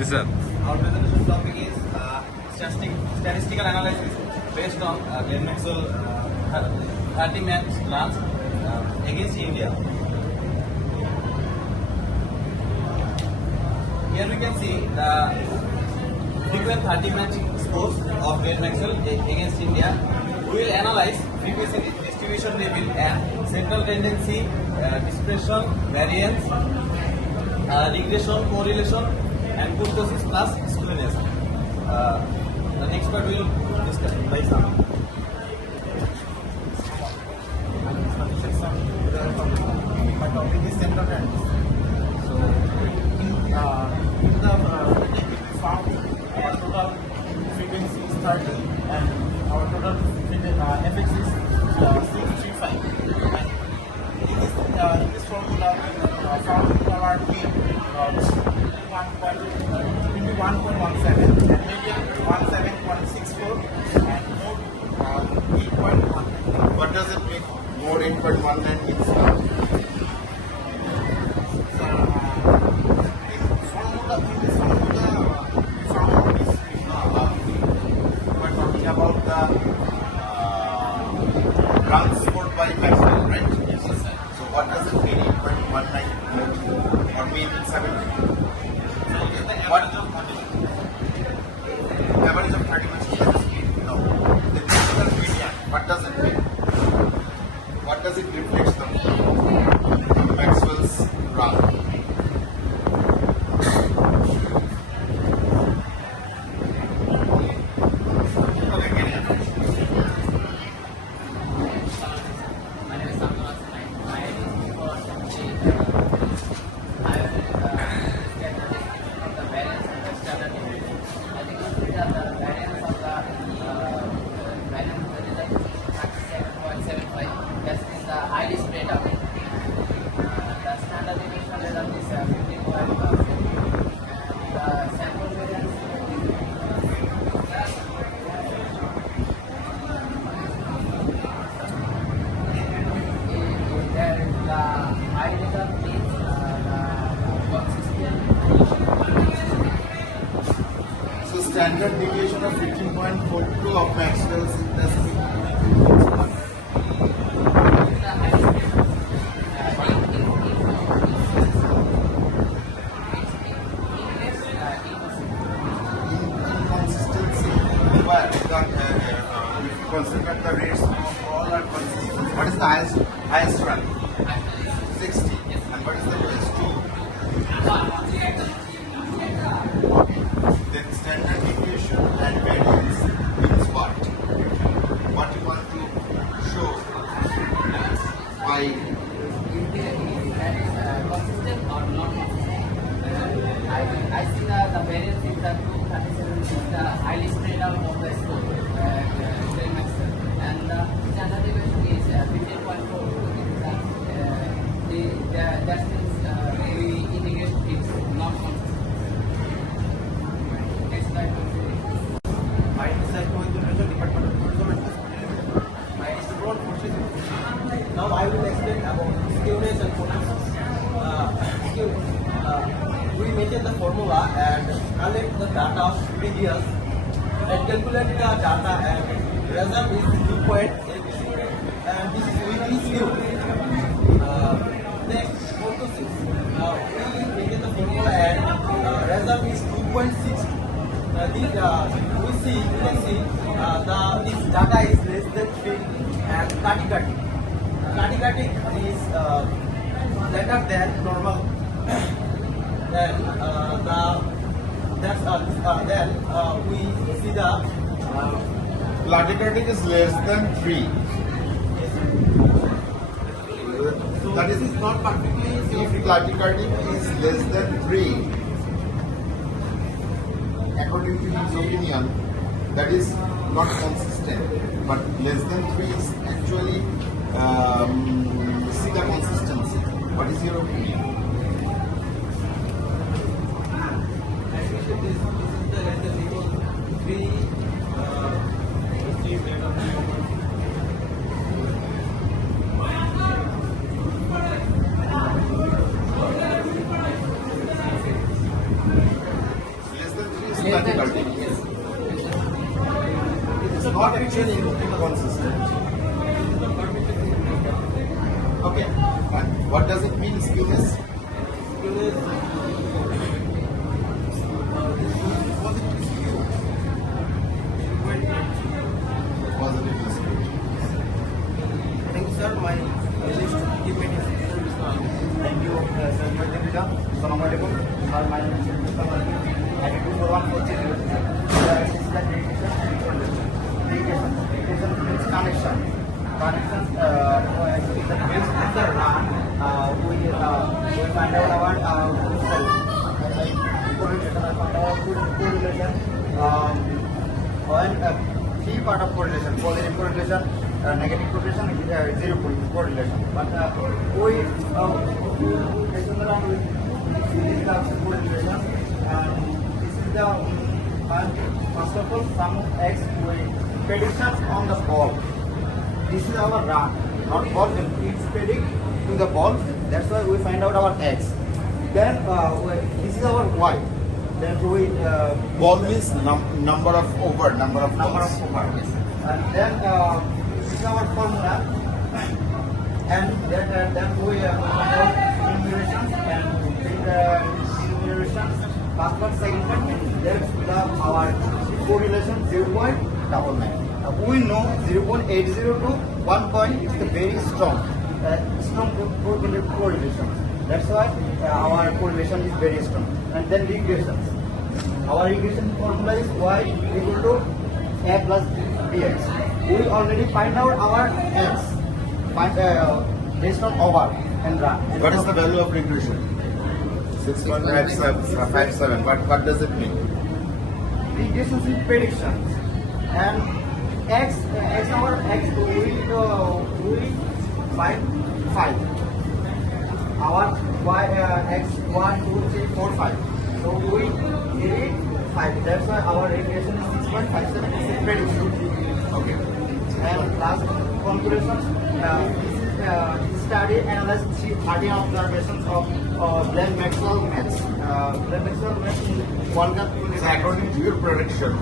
Yes, sir. Our presentation topic is statistical analysis based on Glenn Maxwell 30-match runs against India. Here we can see the frequent 30-match scores of Glenn Maxwell against India. We will analyze frequency distribution level and central tendency, dispersion, variance, regression, correlation, and kurtosis plus skewness. The next part will discuss by Sam. My topic is central tendency. So, in the we found our total frequency is 30 and our total FX is 635. And in this formula, found our mean 1.17 and median 17.64 and mode 8.1. What does it mean? More 8.19 means about the runs scored by Maxwell, right? Yes, sir. So what does it mean? 8.19 or mean 7? What? Average of 30 matches. No. The digital median. What does it mean? What does it reflect the Maxwell's run? Standard deviation of 15.42 of Maxwell's industry. Inconsistency. But if you consider the rates of all are consistent, what is the highest run? 60. And what is the lowest? 2. Then standard deviation and variance means what? What you want to show by consistent or not consistent. I see the variance in the 237 is the highly spread out of the score, and the standard deviation is 15.4. That means we indicate it's not consistent. Now I will explain about skewness and kurtosis. We maintain the formula and collect the data of previous and calculate the data and result is 2.8 and this is weekly skew. Next, kurtosis. We maintain the formula and result is 2.6. We can see this data is less than 3 and tachycardic. Tachycardic is better than normal. Then we see the tachycardic is less than 3. so this is not perfectly If tachycardic is less than 3, according to his opinion, that is not consistent. But less than 3 is actually see the consistency. What is your opinion? this is the less than equal 3 difficulty. It's not actually inconsistent. Okay. And what does it mean, skewness? Positively skewed. Thank you, sir. My list teammate is thank you, sir. Assalamualaikum. Sir, my name is Mustafa. I did 241 this is the dedication means connection. Connections actually the base of the run. We find out about correlation. I find out correlation. When three part of correlation, positive correlation, negative correlation, zero correlation. But we this is the correlation, and this is the first of all sum of x with prediction on the ball. This is our run, not ball. It's predict to the ball. That's why we find out our x. Then this is our y. Then we Ball means number of over, number of number balls. of overs. And then this is our formula. And then we find out enumerations and enumerations. First part, second part, and that's our correlation 0.99. We know 0.80 to 1 point is the very strong correlation. That's why our correlation is very strong. And then regressions. Our regression formula is y equal to a plus bx. We already find out our x based on over and run. And What is the value of regression? 6.57. What does it mean? regressions is predictions. And x our x we find 5. Our y x 1 2 3 4 5. So we need 5. That's why our regression is 6.57 is a prediction. Okay. And last conclusions. This study analyzed 30 observations of Glenn Maxwell match. Glenn Maxwell match in World Cup. According to your prediction,